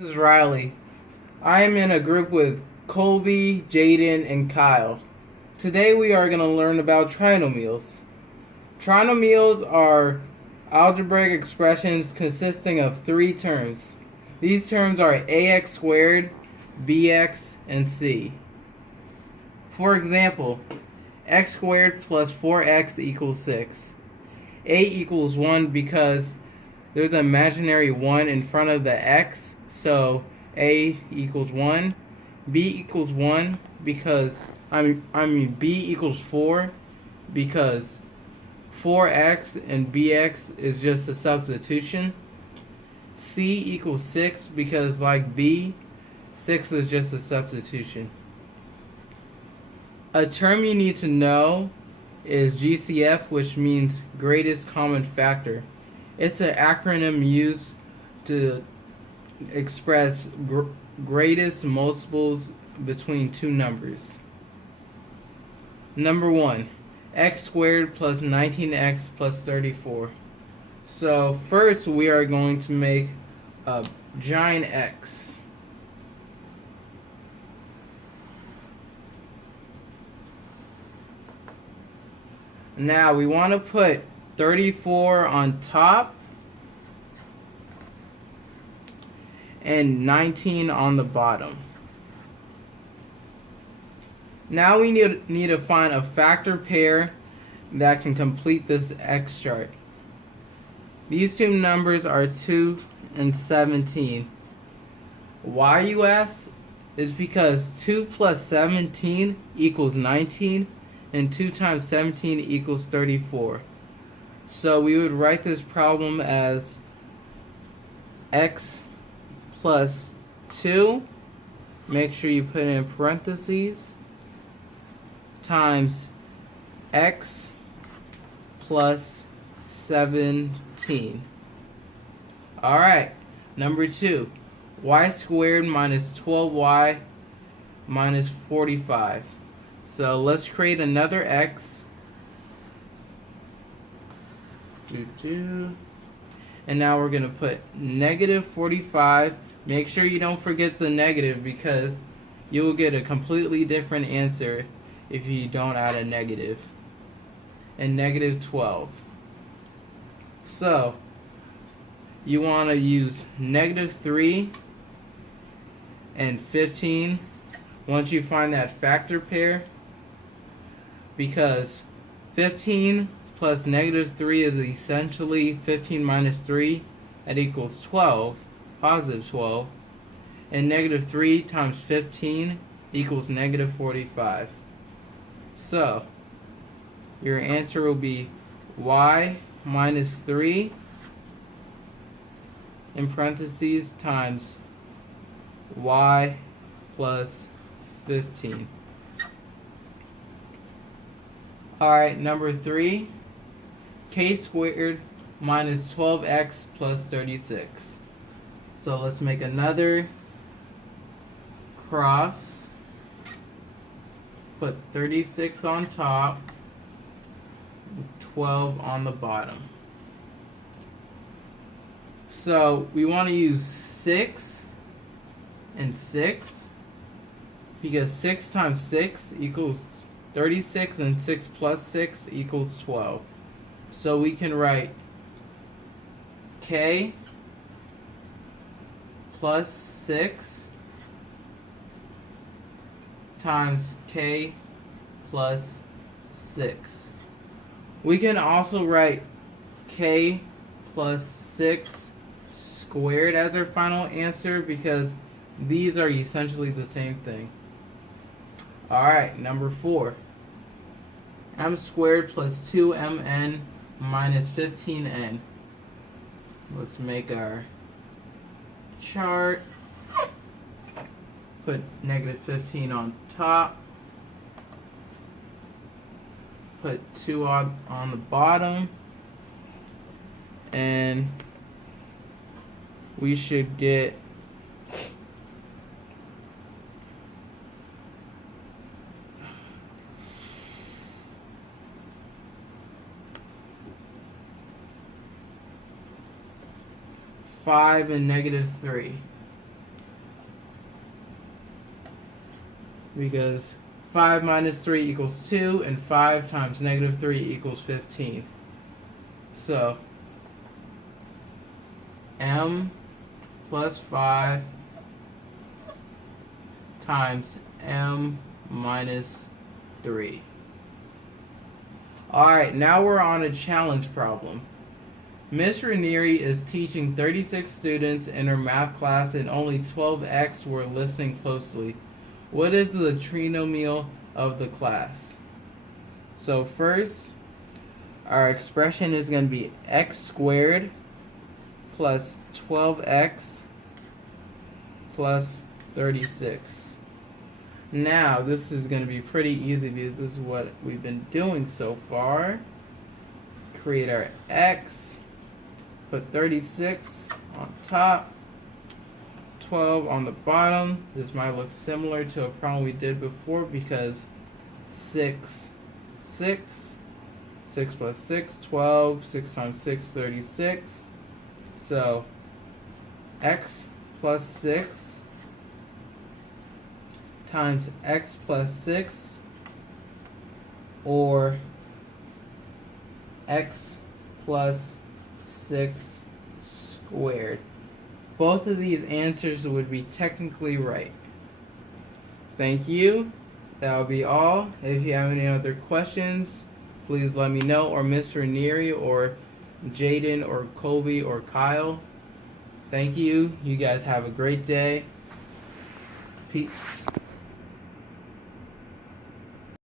This is Riley. I am in a group with Colby, Jaedon, and Kyle. Today we are going to learn about trinomials. Trinomials are algebraic expressions consisting of three terms. These terms are ax squared, bx, and c. For example, x squared plus 4x equals 6. A equals 1 because there's an imaginary 1 in front of the x, so A equals 1. B equals 1 because, B equals 4 because 4x and bx is just a substitution. C equals 6 because, like B, 6 is just a substitution. A term you need to know is GCF, which means greatest common factor. It's an acronym used to express greatest multiples between two numbers. Number 1, x squared plus 19x plus 34. So first we are going to make a giant X. Now we want to put 34 on top and 19 on the bottom. Now we need to find a factor pair that can complete this X chart. These two numbers are 2 and 17. Why, you ask? It's because 2 plus 17 equals 19, and 2 times 17 equals 34. So we would write this problem as x plus 2, make sure you put it in parentheses, times x plus 17. Alright, number 2, y squared minus 12y minus 45. So let's create another x. And now we're going to put negative 45. Make sure you don't forget the negative because you will get a completely different answer if you don't add a negative. And negative 12. So you want to use negative 3 and 15 once you find that factor pair, because 15 plus negative 3 is essentially 15 minus 3, that equals 12, positive 12, and negative 3 times 15 equals negative 45. So your answer will be y minus 3 in parentheses times y plus 15. Alright, number 3, k squared minus 12x plus 36. So let's make another cross, put 36 on top, 12 on the bottom. So we want to use 6 and 6 because 6 times 6 equals 36 and 6 plus 6 equals 12. So we can write k plus 6 times k plus 6. We can also write k plus 6 squared as our final answer because these are essentially the same thing. Alright, number 4. M squared plus 2mn minus 15n. Let's make our chart. Put negative 15 on top. Put 2 on the bottom. And we should get -5 and -3. because 5 minus 3 equals 2, and 5 times negative 3 equals 15. So, m plus 5 times m minus 3. Alright, now we're on a challenge problem. Miss Ranieri is teaching 36 students in her math class and only 12x were listening closely. What is the trinomial of the class? So first, our expression is going to be x squared plus 12x plus 36. Now, this is going to be pretty easy because this is what we've been doing so far. Create our x, put 36 on top, 12 on the bottom. This might look similar to a problem we did before because 6 plus 6, 12, 6 times 6, 36. So, x plus 6 times x plus 6, or x plus 6 squared. Both of these answers would be technically right. Thank you. That will be all. If you have any other questions, please let me know, or Miss Ranieri, or Jaedon, or Colby, or Kyle. Thank you. You guys have a great day. Peace.